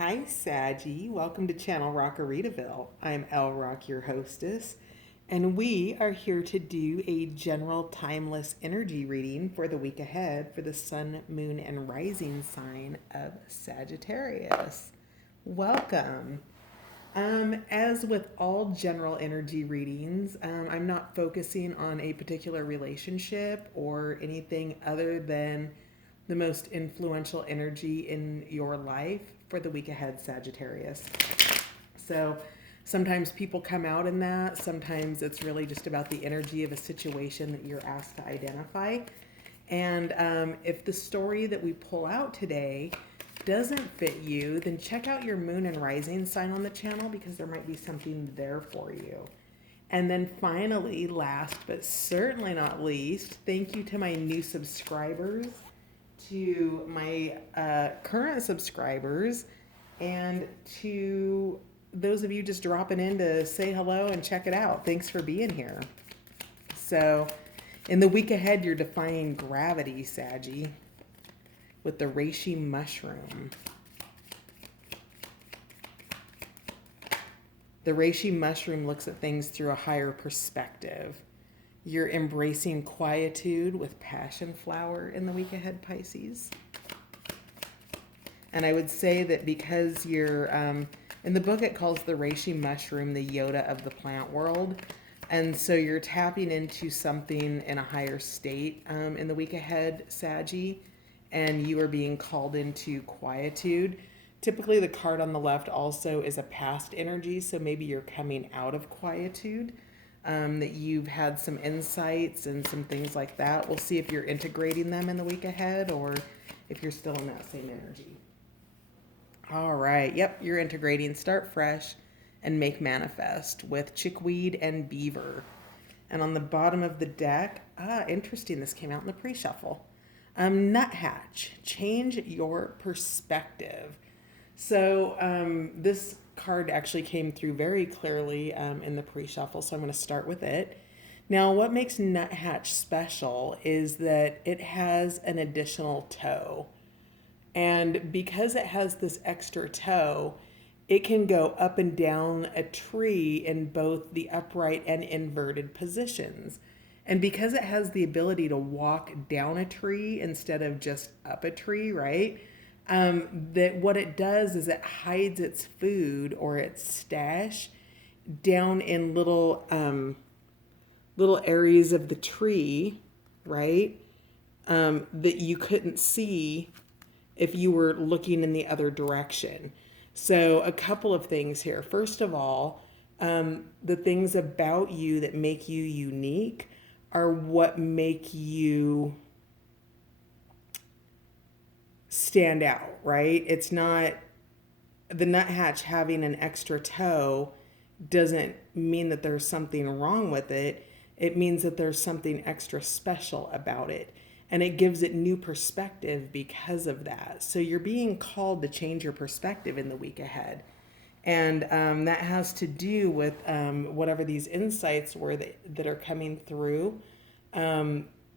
Hi, Saggy. Welcome to Channel Rockaritaville. I'm El Rock, your hostess, and we are here to do a general timeless energy reading for the week ahead for the sun, moon, and rising sign of Sagittarius. Welcome. As with all general energy readings, I'm not focusing on a particular relationship or anything other than the most influential energy in your life for the week ahead, Sagittarius. So sometimes people come out in that. Sometimes it's really just about the energy of a situation that you're asked to identify. And if the story that we pull out today doesn't fit you, then check out your moon and rising sign on the channel because there might be something there for you. And then finally, last but certainly not least, thank you to my new subscribers, to my current subscribers, and to those of you just dropping in to say hello and check it out. Thanks for being here. So, in the week ahead, you're defying gravity, Saggy, with the reishi mushroom. The reishi mushroom looks at things through a higher perspective. You're embracing quietude with passion flower in the week ahead, Pisces. And I would say that because you're, in the book, it calls the reishi mushroom the Yoda of the plant world. And so you're tapping into something in a higher state in the week ahead, Saggy, and you are being called into quietude. Typically, the card on the left also is a past energy, so maybe you're coming out of quietude, that you've had some insights and some things like that. We'll see if you're integrating them in the week ahead or if you're still in that same energy. All right, yep, you're integrating Start Fresh and Make Manifest with Chickweed and Beaver. And on the bottom of the deck, interesting, this came out in the pre-shuffle. Nuthatch, change your perspective. So this card actually came through very clearly in the pre-shuffle, so I'm going to start with it. Now, what makes Nuthatch special is that it has an additional toe. And because it has this extra toe, it can go up and down a tree in both the upright and inverted positions. And because it has the ability to walk down a tree instead of just up a tree, right? That what it does is it hides its food or its stash down in little areas of the tree, right? That you couldn't see if you were looking in the other direction. So a couple of things here. First of all, the things about you that make you unique are what make you stand out, right? It's not the nuthatch having an extra toe doesn't mean that there's something wrong with it. It means that there's something extra special about it. And it gives it new perspective because of that. So you're being called to change your perspective in the week ahead. And that has to do with whatever these insights were that are coming through,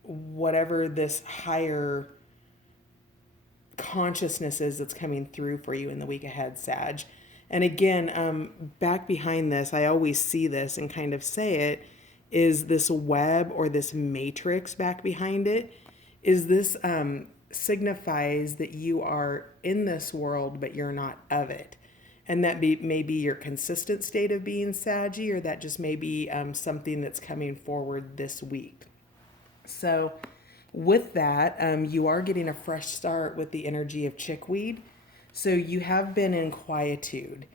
whatever this higher consciousness is that's coming through for you in the week ahead, Sag. And again, back behind this, I always see this and kind of say it, is this web or this matrix back behind it. Is this signifies that you are in this world, but you're not of it. And that may be your consistent state of being, Saggy, or that just may be something that's coming forward this week. So with that, you are getting a fresh start with the energy of chickweed. So you have been in quietude.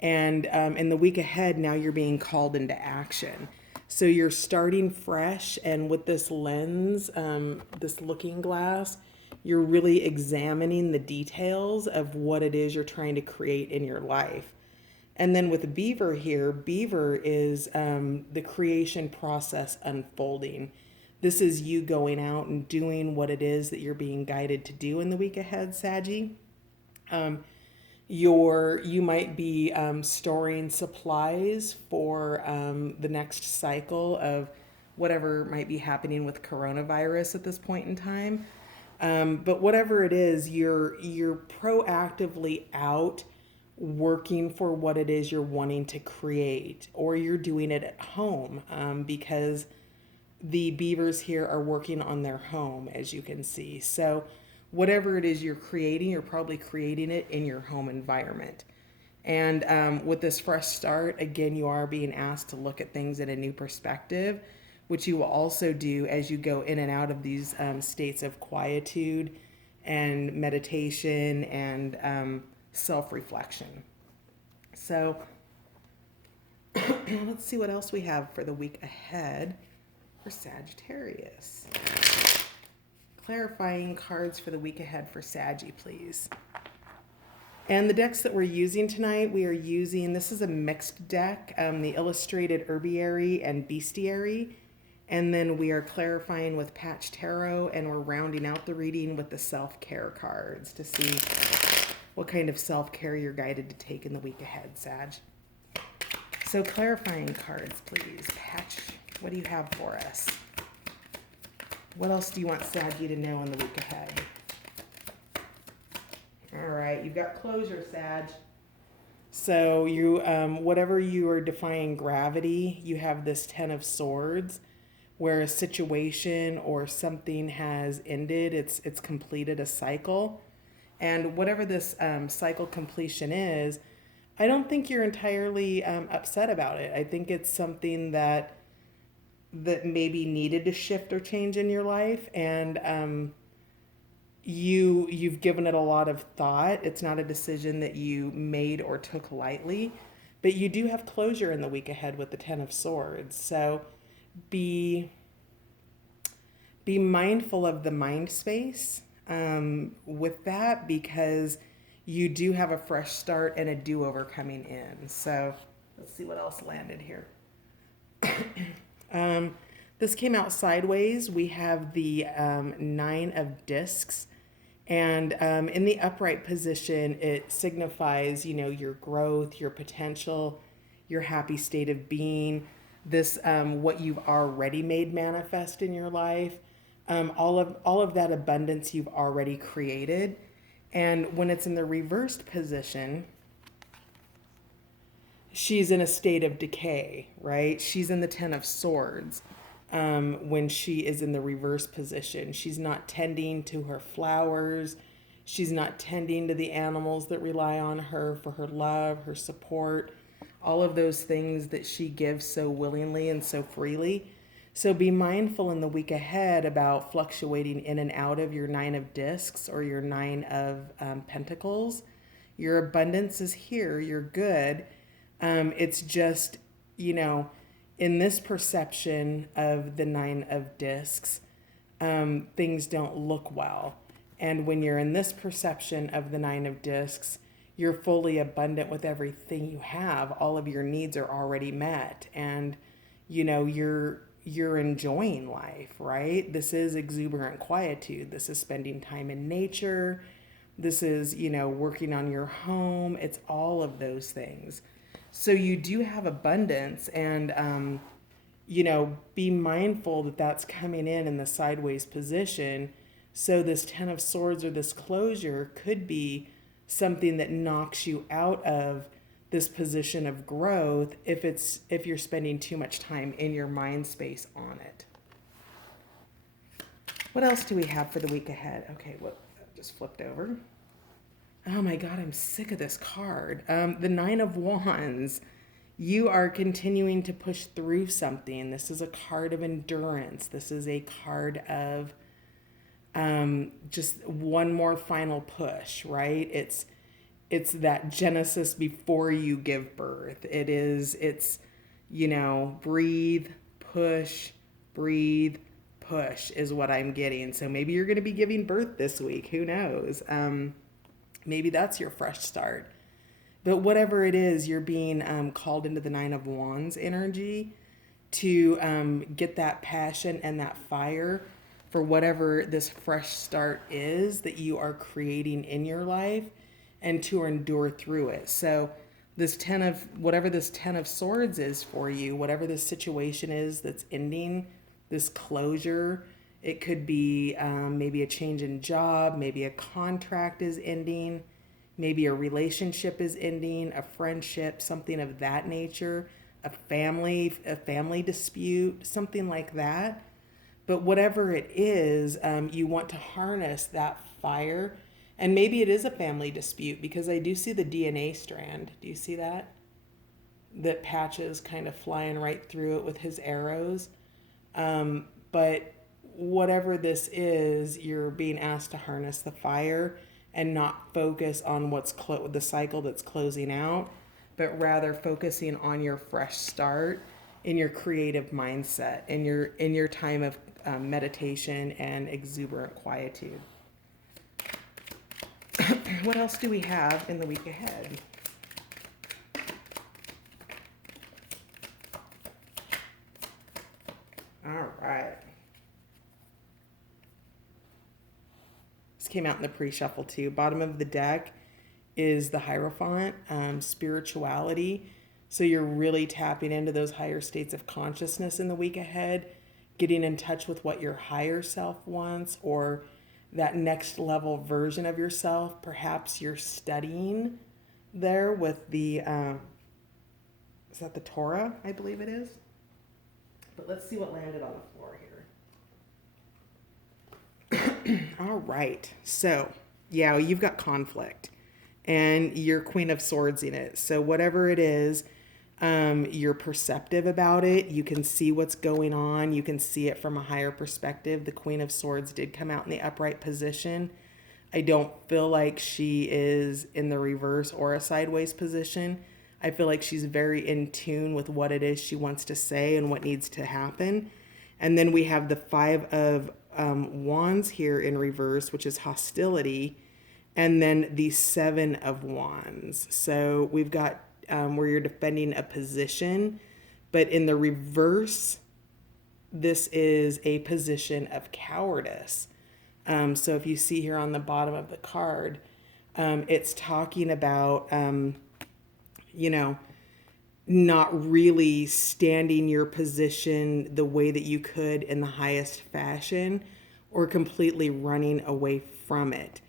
And in the week ahead, now you're being called into action. So you're starting fresh, and with this lens, this looking glass, you're really examining the details of what it is you're trying to create in your life. And then with Beaver here, Beaver is the creation process unfolding. This is you going out and doing what it is that you're being guided to do in the week ahead, Saggy. You might be storing supplies for the next cycle of whatever might be happening with coronavirus at this point in time. But whatever it is, you're proactively out working for what it is you're wanting to create, or you're doing it at home, because the beavers here are working on their home, as you can see. So whatever it is you're creating, you're probably creating it in your home environment. And with this fresh start, again, you are being asked to look at things in a new perspective, which you will also do as you go in and out of these states of quietude and meditation and self-reflection. So let's see what else we have for the week ahead for Sagittarius. Clarifying cards for the week ahead for Saggy, please. And the decks that we're using tonight, this is a mixed deck, the Illustrated Herbiary and Bestiary. And then we are clarifying with Patch Tarot, and we're rounding out the reading with the self-care cards to see what kind of self-care you're guided to take in the week ahead, Sag. So clarifying cards, please. Patch, what do you have for us? What else do you want Saggy to know in the week ahead? All right, you've got closure, Sag. So you, whatever you are defying gravity, you have this Ten of Swords, where a situation or something has ended. It's completed a cycle, and whatever this cycle completion is, I don't think you're entirely upset about it. I think it's something that maybe needed to shift or change in your life, and you've given it a lot of thought. It's not a decision that you made or took lightly, but you do have closure in the week ahead with the Ten of Swords. So be mindful of the mind space with that, because you do have a fresh start and a do-over coming in. So let's see what else landed here. This came out sideways. We have the Nine of Discs. And in the upright position, it signifies, your growth, your potential, your happy state of being, this what you've already made manifest in your life, all of that abundance you've already created. And when it's in the reversed position, she's in a state of decay, right? She's in the Ten of Swords. When she is in the reverse position, she's not tending to her flowers. She's not tending to the animals that rely on her for her love, her support, all of those things that she gives so willingly and so freely. So be mindful in the week ahead about fluctuating in and out of your Nine of Discs or your Nine of Pentacles. Your abundance is here. You're good. It's just, in this perception of the Nine of Discs, things don't look well. And when you're in this perception of the Nine of Discs, you're fully abundant with everything you have. All of your needs are already met. And, you're enjoying life, right? This is exuberant quietude. This is spending time in nature. This is, working on your home. It's all of those things. So you do have abundance, and, be mindful that that's coming in the sideways position. So this Ten of Swords or this closure could be something that knocks you out of this position of growth if you're spending too much time in your mind space on it. What else do we have for the week ahead? Okay, just flipped over. Oh my God, I'm sick of this card. The Nine of Wands. You are continuing to push through something. This is a card of endurance. This is a card of just one more final push, right? It's that genesis before you give birth. It's breathe, push is what I'm getting. So maybe you're going to be giving birth this week. Who knows? Maybe that's your fresh start. But whatever it is, you're being called into the Nine of Wands energy to get that passion and that fire for whatever this fresh start is that you are creating in your life, and to endure through it. So whatever this Ten of Swords is for you, whatever this situation is that's ending, this closure, it could be maybe a change in job, maybe a contract is ending. Maybe a relationship is ending, a friendship, something of that nature, a family dispute, something like that. But whatever it is, you want to harness that fire. And maybe it is a family dispute, because I do see the DNA strand. Do you see that? That Patches kind of flying right through it with his arrows. But whatever this is, you're being asked to harness the fire and not focus on the cycle that's closing out, but rather focusing on your fresh start in your creative mindset, in your time of meditation and exuberant quietude. What else do we have in the week ahead? All right. This came out in the pre-shuffle too. Bottom of the deck is the Hierophant, spirituality. So you're really tapping into those higher states of consciousness in the week ahead, getting in touch with what your higher self wants, or that next level version of yourself. Perhaps you're studying there with the, is that the Torah? I believe it is. But let's see what landed on the floor here. All right. So, yeah, you've got conflict and you're Queen of Swords in it. So whatever it is, you're perceptive about it. You can see what's going on. You can see it from a higher perspective. The Queen of Swords did come out in the upright position. I don't feel like she is in the reverse or a sideways position. I feel like she's very in tune with what it is she wants to say and what needs to happen. And then we have the Five of Wands here in reverse, which is hostility. And then the Seven of Wands. So we've got where you're defending a position, but in the reverse, this is a position of cowardice. So if you see here on the bottom of the card, it's talking about, not really standing your position the way that you could in the highest fashion, or completely running away from it.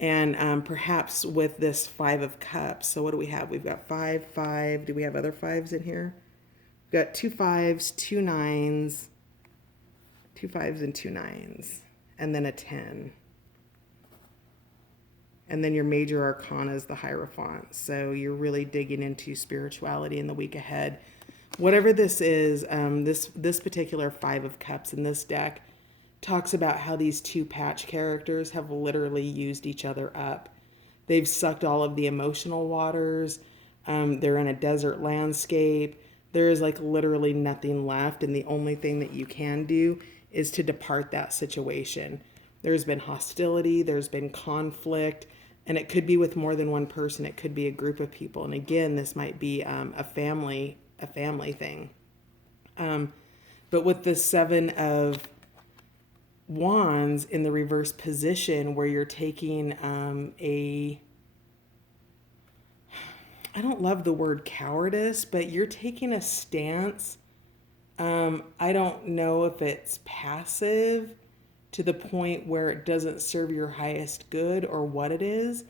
And perhaps with this Five of Cups, so what do we have? We've got 5, 5. Do we have other fives in here? We've got 2 5s, 2 9s, 2 5s and 2 9s, and then a 10. And then your major arcana is the Hierophant. So you're really digging into spirituality in the week ahead. Whatever this is, this particular Five of Cups in this deck talks about how these two patch characters have literally used each other up. They've sucked all of the emotional waters. They're in a desert landscape. There is like literally nothing left. And the only thing that you can do is to depart that situation. There's been hostility. There's been conflict. And it could be with more than one person. It could be a group of people. And again, this might be a family thing. But with the Seven of Wands in the reverse position, where you're taking I don't love the word cowardice, but you're taking a stance. I don't know if it's passive to the point where it doesn't serve your highest good or what it is,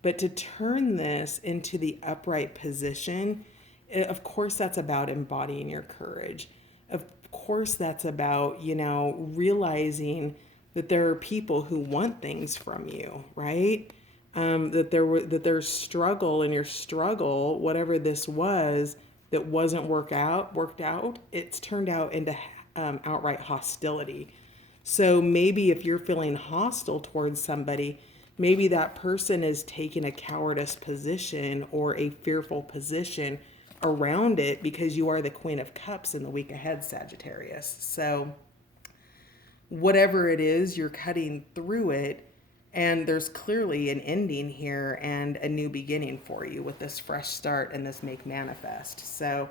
but to turn this into the upright position, of course that's about embodying your courage. Of course that's about, realizing that there are people who want things from you, right? That there's struggle in your struggle, whatever this was that wasn't worked out, it's turned out into outright hostility. So maybe if you're feeling hostile towards somebody, maybe that person is taking a cowardice position or a fearful position around it, because you are the Queen of Cups in the week ahead, Sagittarius. So whatever it is, you're cutting through it, and there's clearly an ending here and a new beginning for you with this fresh start and this make manifest. So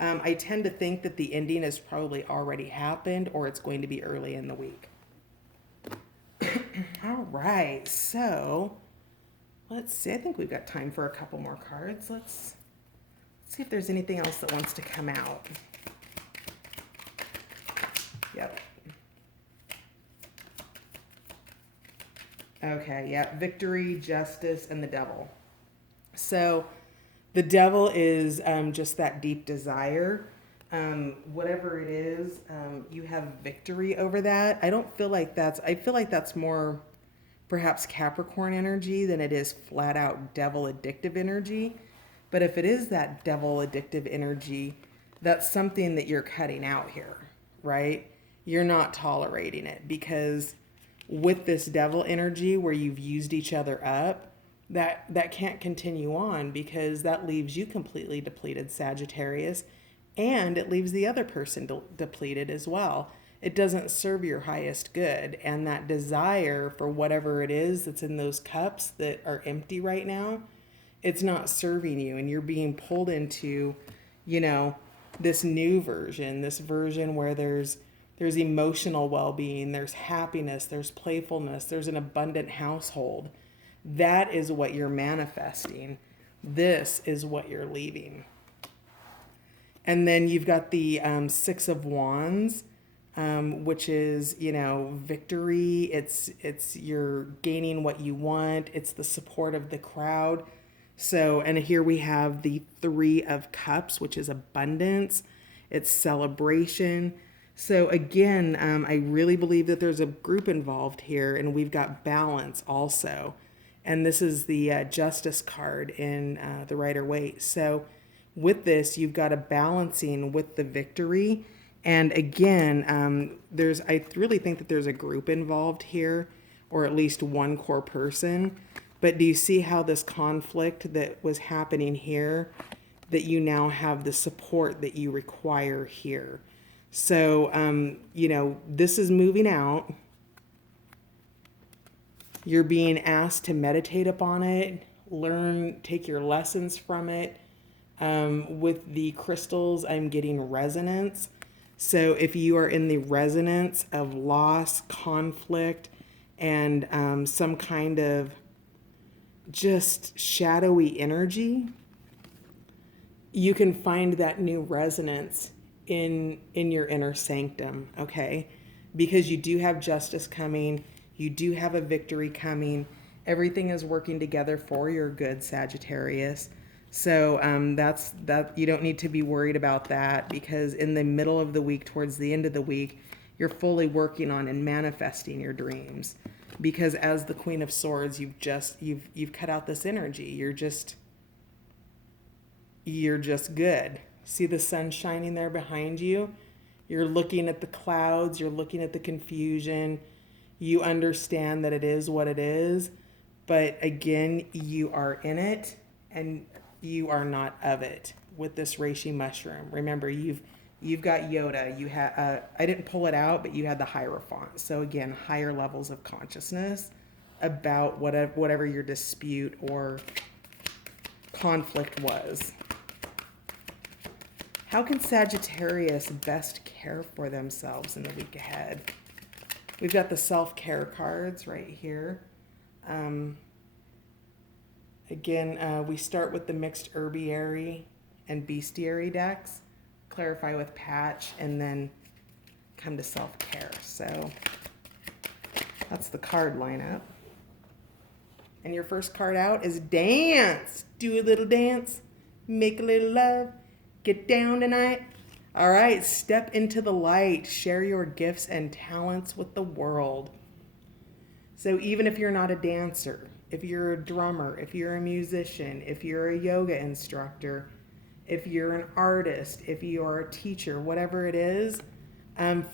I tend to think that the ending has probably already happened, or it's going to be early in the week. All right, so let's see. I think we've got time for a couple more cards. Let's see if there's anything else that wants to come out. Yep. Okay, yeah. Victory, justice, and the devil. So the devil is just that deep desire. Whatever it is, you have victory over that. I feel like that's more perhaps Capricorn energy than it is flat out devil addictive energy. But if it is that devil addictive energy, that's something that you're cutting out here, right? You're not tolerating it because with this devil energy where you've used each other up, that can't continue on because that leaves you completely depleted, Sagittarius, and it leaves the other person depleted as well. It doesn't serve your highest good, and that desire for whatever it is that's in those cups that are empty right now, it's not serving you, and you're being pulled into, you know, this new version, this version where there's emotional well-being, there's happiness, there's playfulness, there's an abundant household. That is what you're manifesting. This is what you're leaving. And then you've got the Six of Wands, which is, you know, victory. It's you're gaining what you want. It's the support of the crowd. So, and here we have the Three of Cups, which is abundance. It's celebration. So again, I really believe that there's a group involved here, and we've got balance also. And this is the Justice card in the Rider-Waite. So with this, you've got a balancing with the victory. And again, I really think that there's a group involved here, or at least one core person. But do you see how this conflict that was happening here, that you now have the support that you require here? So, you know, this is moving out. You're being asked to meditate upon it, learn, take your lessons from it. With the crystals, I'm getting resonance. So if you are in the resonance of loss, conflict, and some kind of just shadowy energy, you can find that new resonance in your inner sanctum, okay? Because you do have justice coming, you do have a victory coming. Everything is working together for your good, Sagittarius. So that you don't need to be worried about that, because in the middle of the week, towards the end of the week, you're fully working on and manifesting your dreams. Because as the Queen of Swords, you've cut out this energy. You're just good. See the sun shining there behind you? You're looking at the clouds, you're looking at the confusion. You understand that it is what it is, but again, you are in it and you are not of it with this reishi mushroom. Remember, you've got Yoda. You had I didn't pull it out, but you had the Hierophant. So again, higher levels of consciousness about whatever your dispute or conflict was. How can Sagittarius best care for themselves in the week ahead? We've got the self-care cards right here. Again, we start with the mixed herbiary and bestiary decks, clarify with patch, and then come to self-care. So that's the card lineup. And your first card out is dance. Do a little dance, make a little love, get down tonight. All right, step into the light, share your gifts and talents with the world. So even if you're not a dancer, if you're a drummer, if you're a musician, if you're a yoga instructor, if you're an artist, if you're a teacher, whatever it is,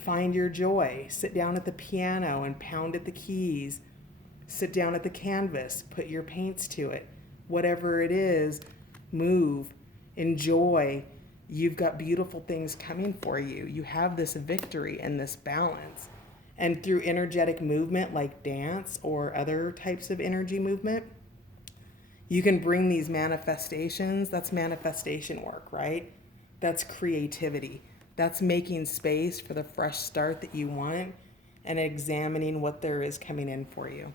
find your joy. Sit down at the piano and pound at the keys. Sit down at the canvas, put your paints to it. Whatever it is, move, enjoy. You've got beautiful things coming for you. You have this victory and this balance. And through energetic movement like dance or other types of energy movement, you can bring these manifestations. That's manifestation work, right? That's creativity. That's making space for the fresh start that you want and examining what there is coming in for you.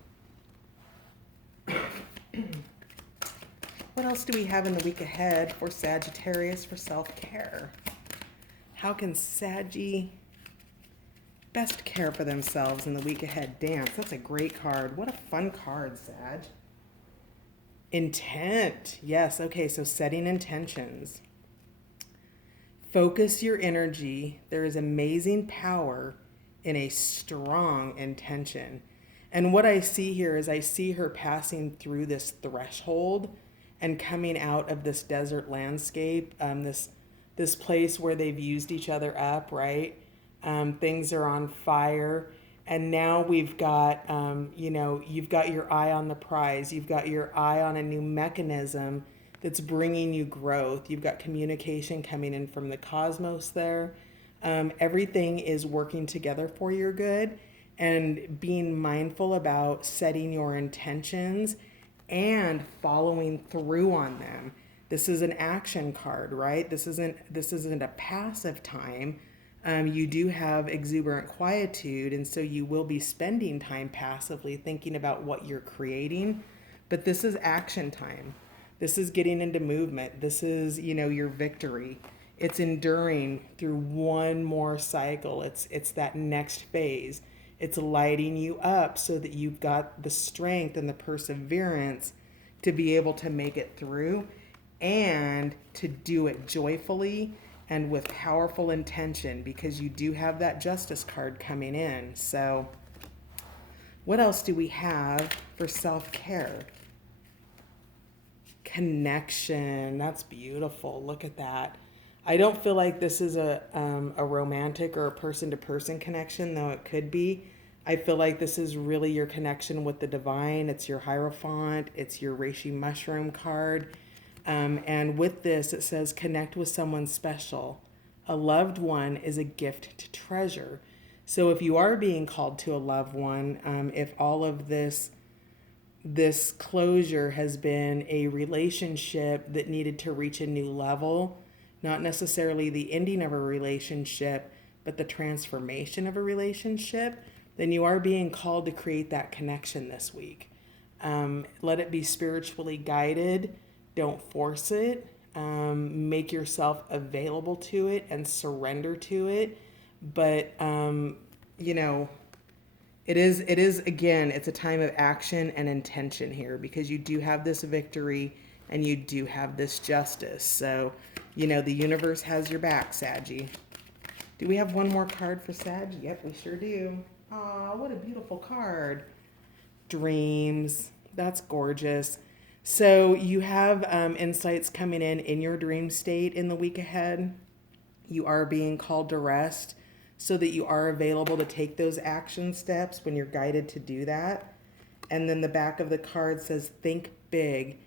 What else do we have in the week ahead for Sagittarius for self-care? How can Saggy best care for themselves in the week ahead. Dance. That's a great card. What a fun card, Sag. Intent. Yes. Okay. So setting intentions. Focus your energy. There is amazing power in a strong intention. And what I see here is I see her passing through this threshold and coming out of this desert landscape, this place where they've used each other up, right? Things are on fire. And now we've got, you've got your eye on the prize. You've got your eye on a new mechanism that's bringing you growth. You've got communication coming in from the cosmos there. Everything is working together for your good, and being mindful about setting your intentions and following through on them. This is an action card, right? This isn't a passive time. You do have exuberant quietude, and so you will be spending time passively thinking about what you're creating, but this is action time. This is getting into movement. This is, your victory. It's enduring through one more cycle. It's that next phase. It's lighting you up so that you've got the strength and the perseverance to be able to make it through and to do it joyfully and with powerful intention, because you do have that justice card coming in. So what else do we have for self-care? Connection. That's beautiful. Look at that. I don't feel like this is a romantic or a person-to-person connection, though it could be. I feel like this is really your connection with the divine. It's your Hierophant. It's your Reishi mushroom card. And with this, it says connect with someone special. A loved one is a gift to treasure. So if you are being called to a loved one, if all of this closure has been a relationship that needed to reach a new level, not necessarily the ending of a relationship, but the transformation of a relationship, then you are being called to create that connection this week. Let it be spiritually guided. Don't force it. Make yourself available to it and surrender to it. But, it is again, it's a time of action and intention here, because you do have this victory and you do have this justice. So, the universe has your back, Saggy. Do we have one more card for Sag? Yep, we sure do. Aw, what a beautiful card. Dreams. That's gorgeous. So you have insights coming in your dream state in the week ahead. You are being called to rest so that you are available to take those action steps when you're guided to do that. And then the back of the card says, think big.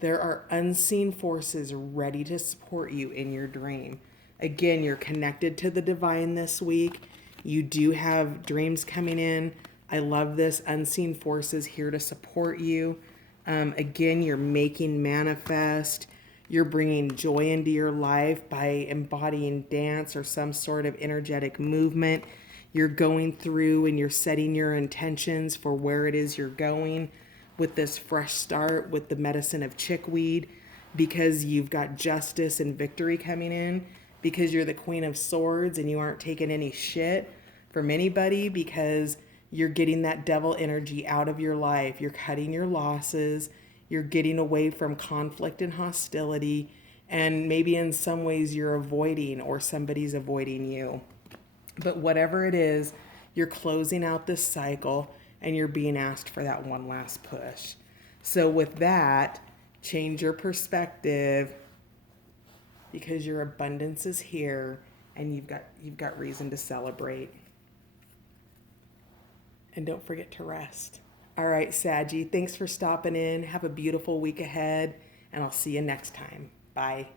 There are unseen forces ready to support you in your dream. Again, you're connected to the divine this week. You do have dreams coming in. I love this. Unseen forces here to support you. Again, you're making manifest. You're bringing joy into your life by embodying dance or some sort of energetic movement. You're going through and you're setting your intentions for where it is you're going with this fresh start with the medicine of chickweed, because you've got justice and victory coming in, because you're the Queen of Swords and you aren't taking any shit from anybody, because you're getting that devil energy out of your life. You're cutting your losses. You're getting away from conflict and hostility. And maybe in some ways you're avoiding, or somebody's avoiding you. But whatever it is, you're closing out this cycle and you're being asked for that one last push. So with that, change your perspective, because your abundance is here and you've got reason to celebrate. And don't forget to rest. All right, Saggy, thanks for stopping in. Have a beautiful week ahead, and I'll see you next time. Bye.